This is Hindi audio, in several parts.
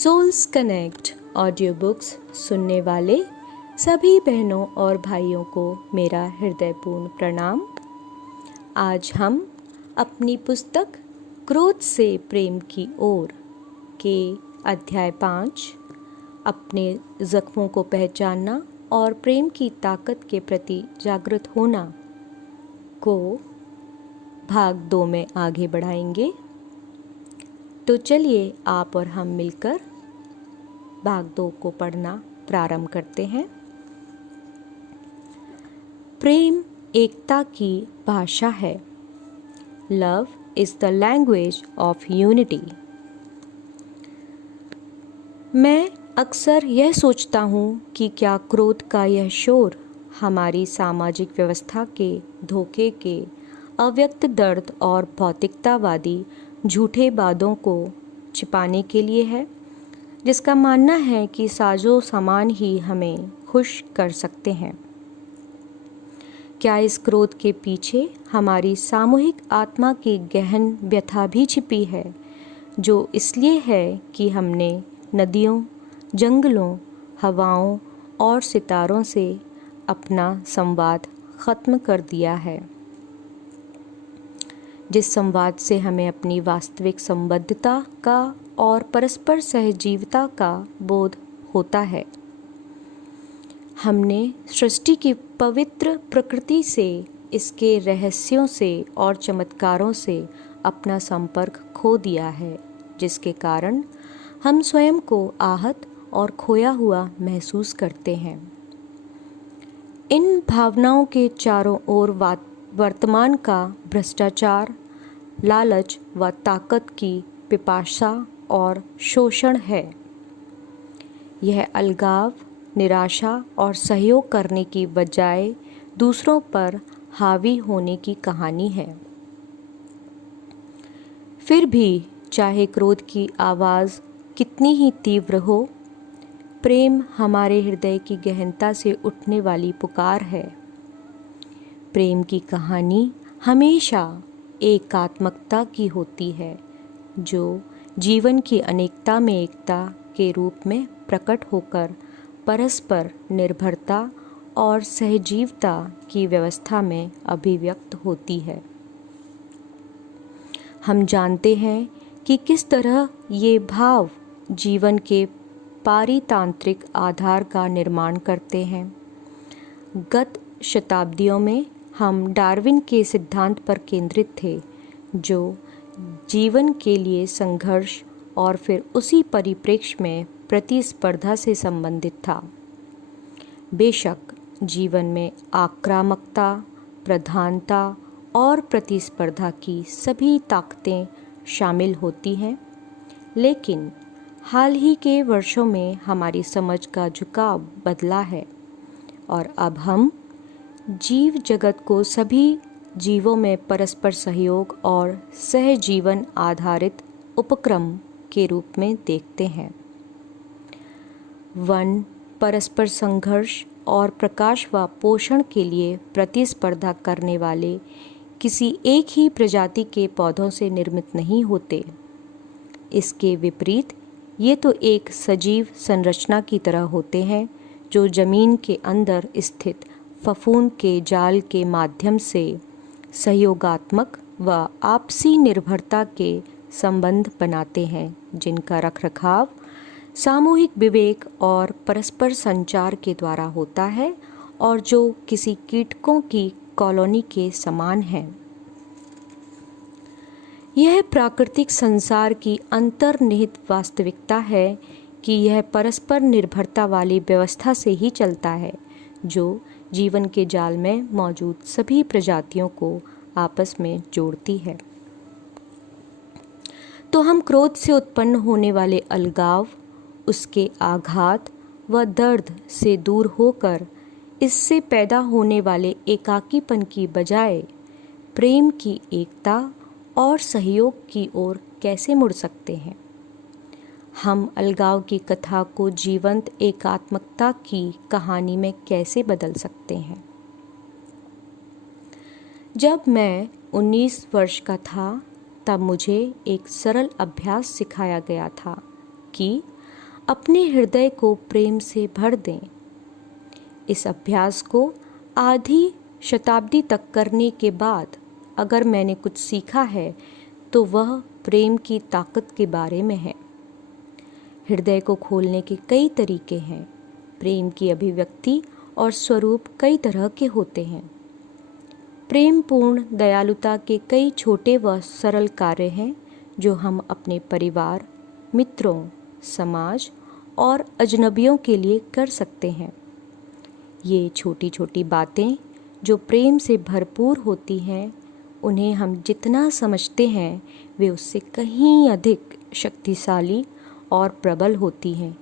सोल्स कनेक्ट ऑडियो बुक्स सुनने वाले सभी बहनों और भाइयों को मेरा हृदयपूर्ण प्रणाम। आज हम अपनी पुस्तक क्रोध से प्रेम की ओर के अध्याय 5 अपने जख्मों को पहचानना और प्रेम की ताकत के प्रति जागृत होना को भाग 2 में आगे बढ़ाएंगे। तो चलिए आप और हम मिलकर भाग 2 को पढ़ना प्रारंभ करते हैं। प्रेम एकता की भाषा है। Love is the language of unity. मैं अक्सर यह सोचता हूँ कि क्या क्रोध का यह शोर हमारी सामाजिक व्यवस्था के धोखे के अव्यक्त दर्द और भौतिकतावादी झूठे वादों को छिपाने के लिए है, जिसका मानना है कि साजो सामान ही हमें खुश कर सकते हैं। क्या इस क्रोध के पीछे हमारी सामूहिक आत्मा की गहन व्यथा भी छिपी है, जो इसलिए है कि हमने नदियों, जंगलों, हवाओं और सितारों से अपना संवाद खत्म कर दिया है, जिस संवाद से हमें अपनी वास्तविक संबद्धता का और परस्पर सहजीवता का बोध होता है। हमने सृष्टि की पवित्र प्रकृति से, इसके रहस्यों से और चमत्कारों से अपना संपर्क खो दिया है, जिसके कारण हम स्वयं को आहत और खोया हुआ महसूस करते हैं। इन भावनाओं के चारों ओर वर्तमान का भ्रष्टाचार, लालच व ताकत की पिपासा और शोषण है। यह अलगाव, निराशा और सहयोग करने की बजाय दूसरों पर हावी होने की कहानी है। फिर भी चाहे क्रोध की आवाज़ कितनी ही तीव्र हो, प्रेम हमारे हृदय की गहनता से उठने वाली पुकार है। प्रेम की कहानी हमेशा एकात्मकता की होती है, जो जीवन की अनेकता में एकता के रूप में प्रकट होकर परस्पर निर्भरता और सहजीवता की व्यवस्था में अभिव्यक्त होती है। हम जानते हैं कि किस तरह ये भाव जीवन के पारितांत्रिक आधार का निर्माण करते हैं। गत शताब्दियों में हम डार्विन के सिद्धांत पर केंद्रित थे, जो जीवन के लिए संघर्ष और फिर उसी परिप्रेक्ष्य में प्रतिस्पर्धा से संबंधित था। बेशक जीवन में आक्रामकता, प्रधानता और प्रतिस्पर्धा की सभी ताकतें शामिल होती हैं, लेकिन हाल ही के वर्षों में हमारी समझ का झुकाव बदला है और अब हम जीव जगत को सभी जीवों में परस्पर सहयोग और सहजीवन आधारित उपक्रम के रूप में देखते हैं। वन परस्पर संघर्ष और प्रकाश व पोषण के लिए प्रतिस्पर्धा करने वाले किसी एक ही प्रजाति के पौधों से निर्मित नहीं होते। इसके विपरीत ये तो एक सजीव संरचना की तरह होते हैं, जो जमीन के अंदर स्थित फफूंद के जाल के माध्यम से सहयोगात्मक व आपसी निर्भरता के संबंध बनाते हैं, जिनका रखरखाव सामूहिक विवेक और परस्पर संचार के द्वारा होता है और जो किसी कीटकों की कॉलोनी के समान है। यह प्राकृतिक संसार की अंतर्निहित वास्तविकता है कि यह परस्पर निर्भरता वाली व्यवस्था से ही चलता है, जो जीवन के जाल में मौजूद सभी प्रजातियों को आपस में जोड़ती है। तो हम क्रोध से उत्पन्न होने वाले अलगाव, उसके आघात व दर्द से दूर होकर इससे पैदा होने वाले एकाकीपन की बजाय प्रेम की एकता और सहयोग की ओर कैसे मुड़ सकते हैं? हम अलगाव की कथा को जीवंत एकात्मकता की कहानी में कैसे बदल सकते हैं? जब मैं 19 वर्ष का था, तब मुझे एक सरल अभ्यास सिखाया गया था कि अपने हृदय को प्रेम से भर दें। इस अभ्यास को आधी शताब्दी तक करने के बाद अगर मैंने कुछ सीखा है तो वह प्रेम की ताकत के बारे में है। हृदय को खोलने के कई तरीके हैं। प्रेम की अभिव्यक्ति और स्वरूप कई तरह के होते हैं। प्रेम पूर्ण दयालुता के कई छोटे व सरल कार्य हैं जो हम अपने परिवार, मित्रों, समाज और अजनबियों के लिए कर सकते हैं। ये छोटी छोटी बातें जो प्रेम से भरपूर होती हैं, उन्हें हम जितना समझते हैं वे उससे कहीं अधिक शक्तिशाली और प्रबल होती हैं,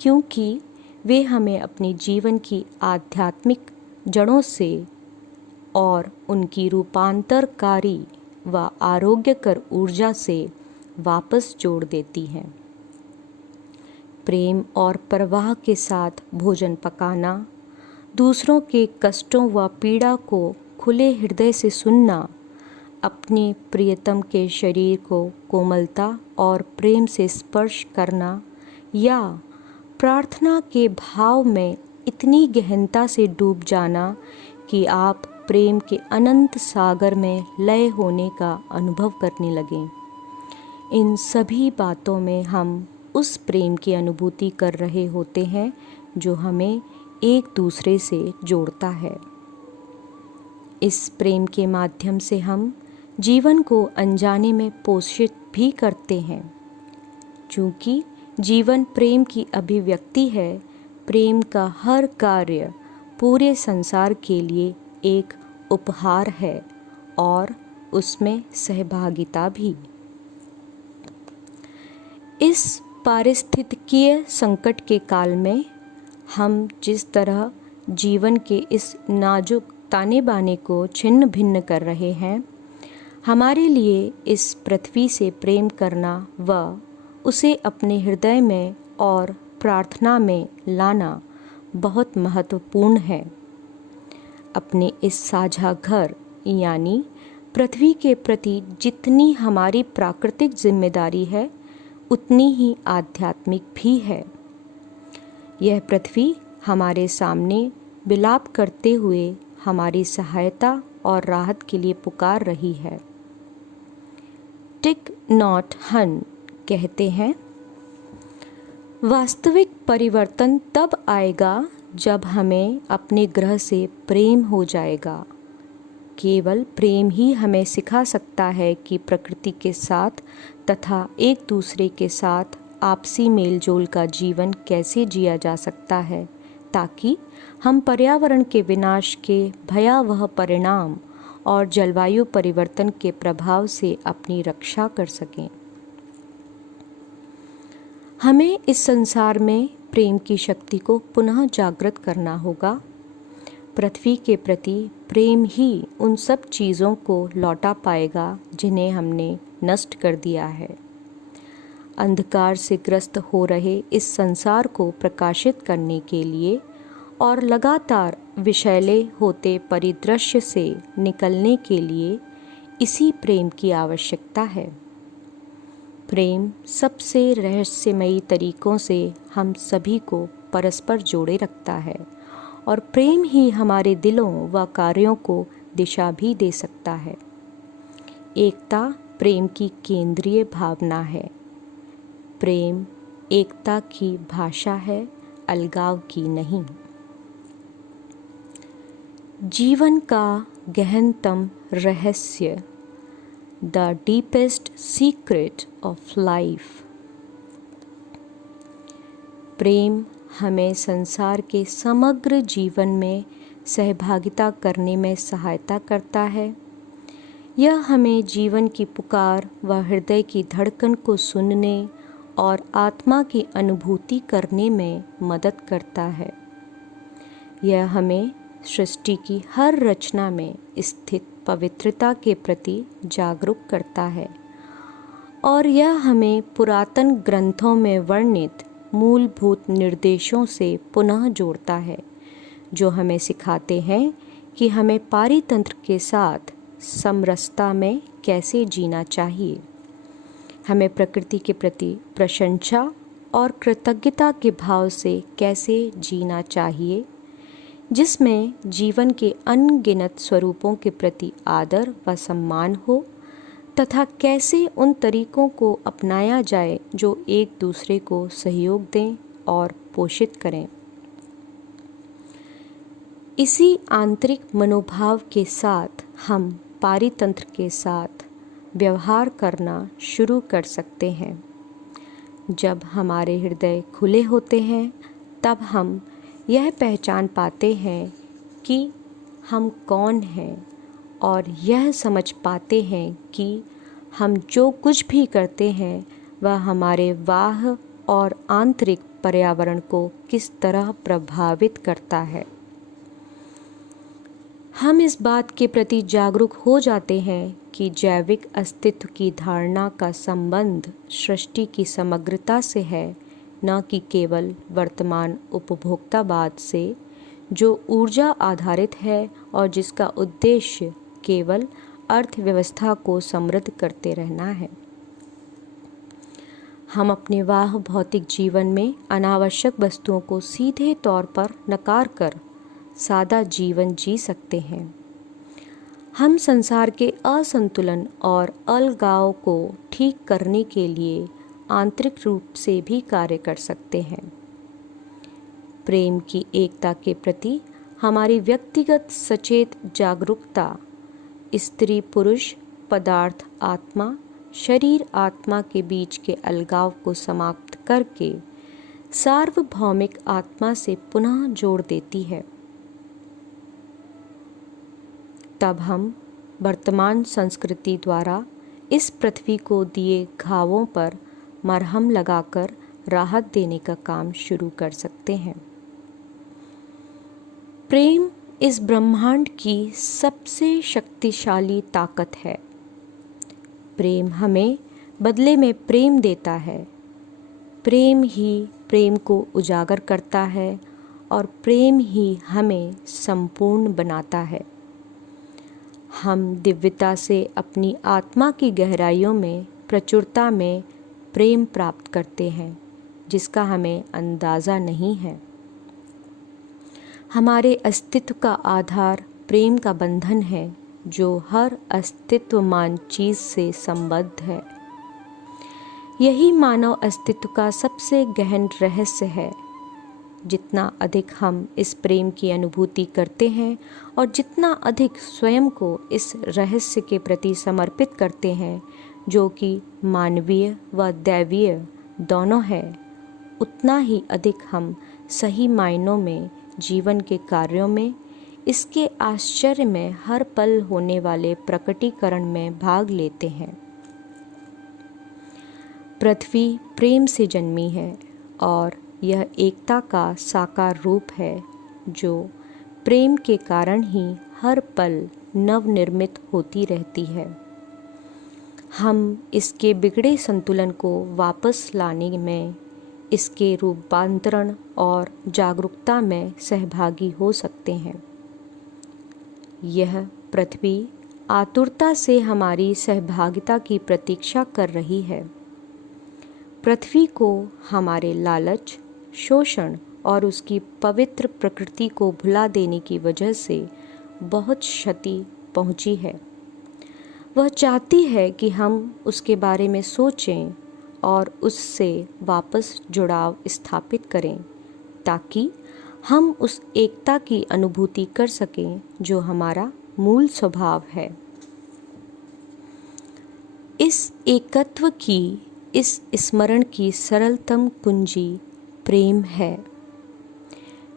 क्योंकि वे हमें अपने जीवन की आध्यात्मिक जड़ों से और उनकी रूपांतरकारी व आरोग्यकर ऊर्जा से वापस जोड़ देती हैं। प्रेम और परवाह के साथ भोजन पकाना, दूसरों के कष्टों व पीड़ा को खुले हृदय से सुनना, अपने प्रियतम के शरीर को कोमलता और प्रेम से स्पर्श करना या प्रार्थना के भाव में इतनी गहनता से डूब जाना कि आप प्रेम के अनंत सागर में लय होने का अनुभव करने लगें। इन सभी बातों में हम उस प्रेम की अनुभूति कर रहे होते हैं जो हमें एक दूसरे से जोड़ता है। इस प्रेम के माध्यम से हम जीवन को अनजाने में पोषित भी करते हैं। चूँकि जीवन प्रेम की अभिव्यक्ति है, प्रेम का हर कार्य पूरे संसार के लिए एक उपहार है और उसमें सहभागिता भी। इस पारिस्थितिकीय संकट के काल में हम जिस तरह जीवन के इस नाजुक ताने बाने को छिन्न भिन्न कर रहे हैं, हमारे लिए इस पृथ्वी से प्रेम करना व उसे अपने हृदय में और प्रार्थना में लाना बहुत महत्वपूर्ण है। अपने इस साझा घर यानी पृथ्वी के प्रति जितनी हमारी प्राकृतिक जिम्मेदारी है, उतनी ही आध्यात्मिक भी है। यह पृथ्वी हमारे सामने विलाप करते हुए हमारी सहायता और राहत के लिए पुकार रही है। टिक नॉट हन कहते हैं, वास्तविक परिवर्तन तब आएगा जब हमें अपने ग्रह से प्रेम हो जाएगा। केवल प्रेम ही हमें सिखा सकता है कि प्रकृति के साथ तथा एक दूसरे के साथ आपसी मेलजोल का जीवन कैसे जिया जा सकता है, ताकि हम पर्यावरण के विनाश के भयावह परिणाम और जलवायु परिवर्तन के प्रभाव से अपनी रक्षा कर सकें। हमें इस संसार में प्रेम की शक्ति को पुनः जागृत करना होगा। पृथ्वी के प्रति प्रेम ही उन सब चीज़ों को लौटा पाएगा जिन्हें हमने नष्ट कर दिया है। अंधकार से ग्रस्त हो रहे इस संसार को प्रकाशित करने के लिए और लगातार विषैले होते परिदृश्य से निकलने के लिए इसी प्रेम की आवश्यकता है। प्रेम सबसे रहस्यमयी तरीकों से हम सभी को परस्पर जोड़े रखता है और प्रेम ही हमारे दिलों व कार्यों को दिशा भी दे सकता है। एकता प्रेम की केंद्रीय भावना है। प्रेम एकता की भाषा है, अलगाव की नहीं। जीवन का गहनतम रहस्य, the deepest secret of life. प्रेम हमें संसार के समग्र जीवन में सहभागिता करने में सहायता करता है। यह हमें जीवन की पुकार व हृदय की धड़कन को सुनने और आत्मा की अनुभूति करने में मदद करता है। यह हमें सृष्टि की हर रचना में स्थित पवित्रता के प्रति जागरूक करता है और यह हमें पुरातन ग्रंथों में वर्णित मूलभूत निर्देशों से पुनः जोड़ता है, जो हमें सिखाते हैं कि हमें पारितंत्र के साथ समरसता में कैसे जीना चाहिए। हमें प्रकृति के प्रति प्रशंसा और कृतज्ञता के भाव से कैसे जीना चाहिए, जिसमें जीवन के अनगिनत स्वरूपों के प्रति आदर व सम्मान हो, तथा कैसे उन तरीकों को अपनाया जाए जो एक दूसरे को सहयोग दें और पोषित करें। इसी आंतरिक मनोभाव के साथ हम पारितंत्र के साथ व्यवहार करना शुरू कर सकते हैं। जब हमारे हृदय खुले होते हैं तब हम यह पहचान पाते हैं कि हम कौन हैं और यह समझ पाते हैं कि हम जो कुछ भी करते हैं वह हमारे बाह्य और आंतरिक पर्यावरण को किस तरह प्रभावित करता है। हम इस बात के प्रति जागरूक हो जाते हैं कि जैविक अस्तित्व की धारणा का संबंध सृष्टि की समग्रता से है, न कि केवल वर्तमान उपभोक्तावाद से, जो ऊर्जा आधारित है और जिसका उद्देश्य केवल अर्थव्यवस्था को समृद्ध करते रहना है। हम अपने भौतिक जीवन में अनावश्यक वस्तुओं को सीधे तौर पर नकार कर सादा जीवन जी सकते हैं। हम संसार के असंतुलन और अलगाव को ठीक करने के लिए आंतरिक रूप से भी कार्य कर सकते हैं। प्रेम की एकता के प्रति हमारी व्यक्तिगत सचेत जागरूकता स्त्री पुरुष, पदार्थ आत्मा, शरीर आत्मा के बीच के अलगाव को समाप्त करके सार्वभौमिक आत्मा से पुनः जोड़ देती है। तब हम वर्तमान संस्कृति द्वारा इस पृथ्वी को दिए घावों पर मरहम लगाकर राहत देने का काम शुरू कर सकते हैं। प्रेम इस ब्रह्मांड की सबसे शक्तिशाली ताकत है। प्रेम हमें बदले में प्रेम देता है। प्रेम ही प्रेम को उजागर करता है और प्रेम ही हमें संपूर्ण बनाता है। हम दिव्यता से अपनी आत्मा की गहराइयों में प्रचुरता में प्रेम प्राप्त करते हैं, जिसका हमें अंदाज़ा नहीं है। हमारे अस्तित्व का आधार प्रेम का बंधन है, जो हर अस्तित्वमान चीज़ से संबद्ध है। यही मानव अस्तित्व का सबसे गहन रहस्य है। जितना अधिक हम इस प्रेम की अनुभूति करते हैं और जितना अधिक स्वयं को इस रहस्य के प्रति समर्पित करते हैं, जो कि मानवीय व दैवीय दोनों है, उतना ही अधिक हम सही मायनों में जीवन के कार्यों में, इसके आश्चर्य में हर पल होने वाले प्रकटीकरण में भाग लेते हैं। पृथ्वी प्रेम से जन्मी है और यह एकता का साकार रूप है, जो प्रेम के कारण ही हर पल नवनिर्मित होती रहती है। हम इसके बिगड़े संतुलन को वापस लाने में, इसके रूपांतरण और जागरूकता में सहभागी हो सकते हैं। यह पृथ्वी आतुरता से हमारी सहभागिता की प्रतीक्षा कर रही है। पृथ्वी को हमारे लालच, शोषण और उसकी पवित्र प्रकृति को भुला देने की वजह से बहुत क्षति पहुंची है। वह चाहती है कि हम उसके बारे में सोचें और उससे वापस जुड़ाव स्थापित करें, ताकि हम उस एकता की अनुभूति कर सकें जो हमारा मूल स्वभाव है। इस एकत्व की, इस स्मरण की सरलतम कुंजी प्रेम है।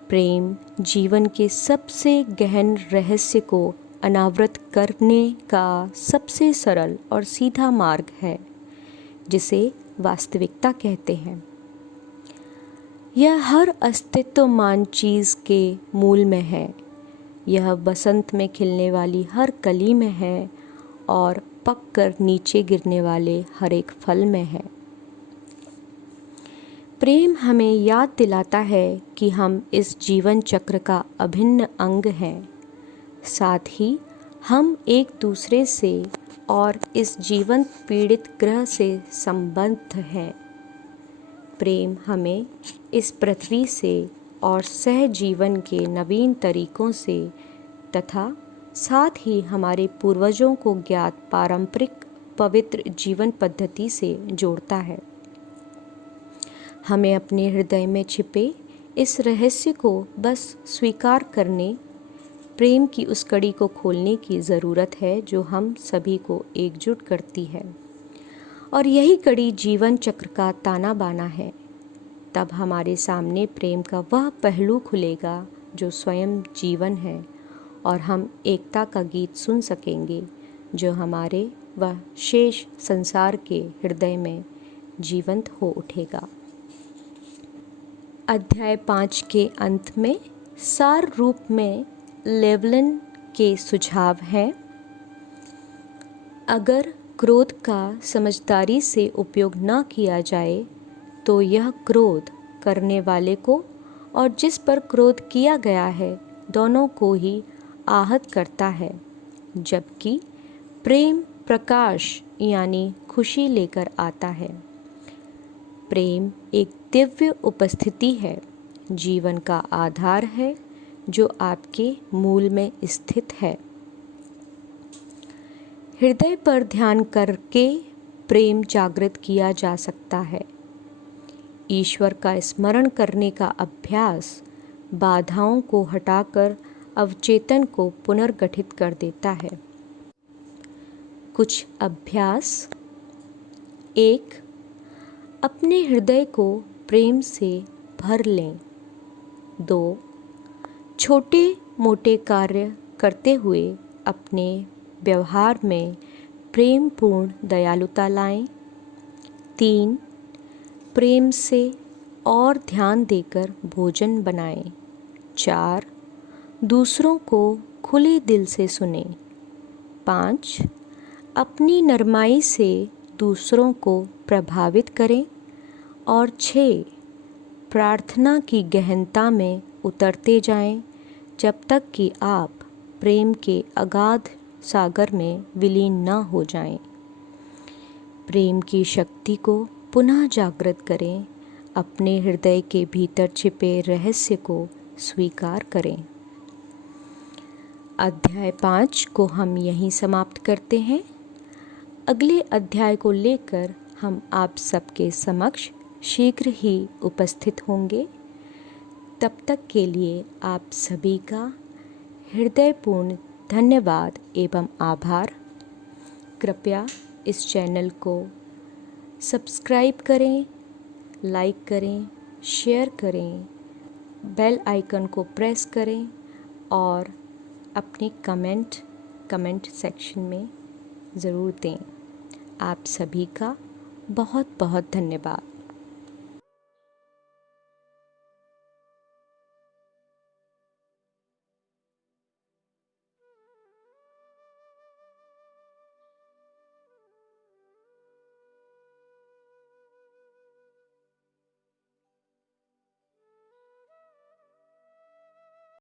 प्रेम जीवन के सबसे गहन रहस्य को अनावृत करने का सबसे सरल और सीधा मार्ग है, जिसे वास्तविकता कहते हैं। यह हर अस्तित्वमान चीज़ के मूल में है। यह बसंत में खिलने वाली हर कली में है और पककर नीचे गिरने वाले हर एक फल में है। प्रेम हमें याद दिलाता है कि हम इस जीवन चक्र का अभिन्न अंग हैं। साथ ही हम एक दूसरे से और इस जीवन पीड़ित ग्रह से संबद्ध हैं। प्रेम हमें इस पृथ्वी से और सहजीवन के नवीन तरीकों से तथा साथ ही हमारे पूर्वजों को ज्ञात पारंपरिक पवित्र जीवन पद्धति से जोड़ता है। हमें अपने हृदय में छिपे इस रहस्य को बस स्वीकार करने, प्रेम की उस कड़ी को खोलने की ज़रूरत है जो हम सभी को एकजुट करती है। और यही कड़ी जीवन चक्र का ताना बाना है। तब हमारे सामने प्रेम का वह पहलू खुलेगा जो स्वयं जीवन है और हम एकता का गीत सुन सकेंगे जो हमारे व शेष संसार के हृदय में जीवंत हो उठेगा। अध्याय 5 के अंत में सार रूप में लेवलिन के सुझाव हैं। अगर क्रोध का समझदारी से उपयोग न किया जाए तो यह क्रोध करने वाले को और जिस पर क्रोध किया गया है दोनों को ही आहत करता है, जबकि प्रेम प्रकाश यानी खुशी लेकर आता है। प्रेम एक दिव्य उपस्थिति है, जीवन का आधार है जो आपके मूल में स्थित है। हृदय पर ध्यान करके प्रेम जागृत किया जा सकता है। ईश्वर का स्मरण करने का अभ्यास बाधाओं को हटाकर अवचेतन को पुनर्गठित कर देता है। कुछ अभ्यास: 1. अपने हृदय को प्रेम से भर लें। 2. छोटे मोटे कार्य करते हुए अपने व्यवहार में प्रेमपूर्ण दयालुता लाएं। 3. प्रेम से और ध्यान देकर भोजन बनाएं। 4. दूसरों को खुले दिल से सुनें। 5. अपनी नरमाई से दूसरों को प्रभावित करें। और 6. प्रार्थना की गहनता में उतरते जाएं जब तक कि आप प्रेम के अगाध सागर में विलीन न हो जाएं। प्रेम की शक्ति को पुनः जागृत करें, अपने हृदय के भीतर छिपे रहस्य को स्वीकार करें। अध्याय 5 को हम यहीं समाप्त करते हैं। अगले अध्याय को लेकर हम आप सबके समक्ष शीघ्र ही उपस्थित होंगे। तब तक के लिए आप सभी का हृदयपूर्ण धन्यवाद एवं आभार। कृपया इस चैनल को सब्सक्राइब करें, लाइक करें, शेयर करें, बेल आइकन को प्रेस करें और अपने कमेंट सेक्शन में ज़रूर दें। आप सभी का बहुत बहुत धन्यवाद।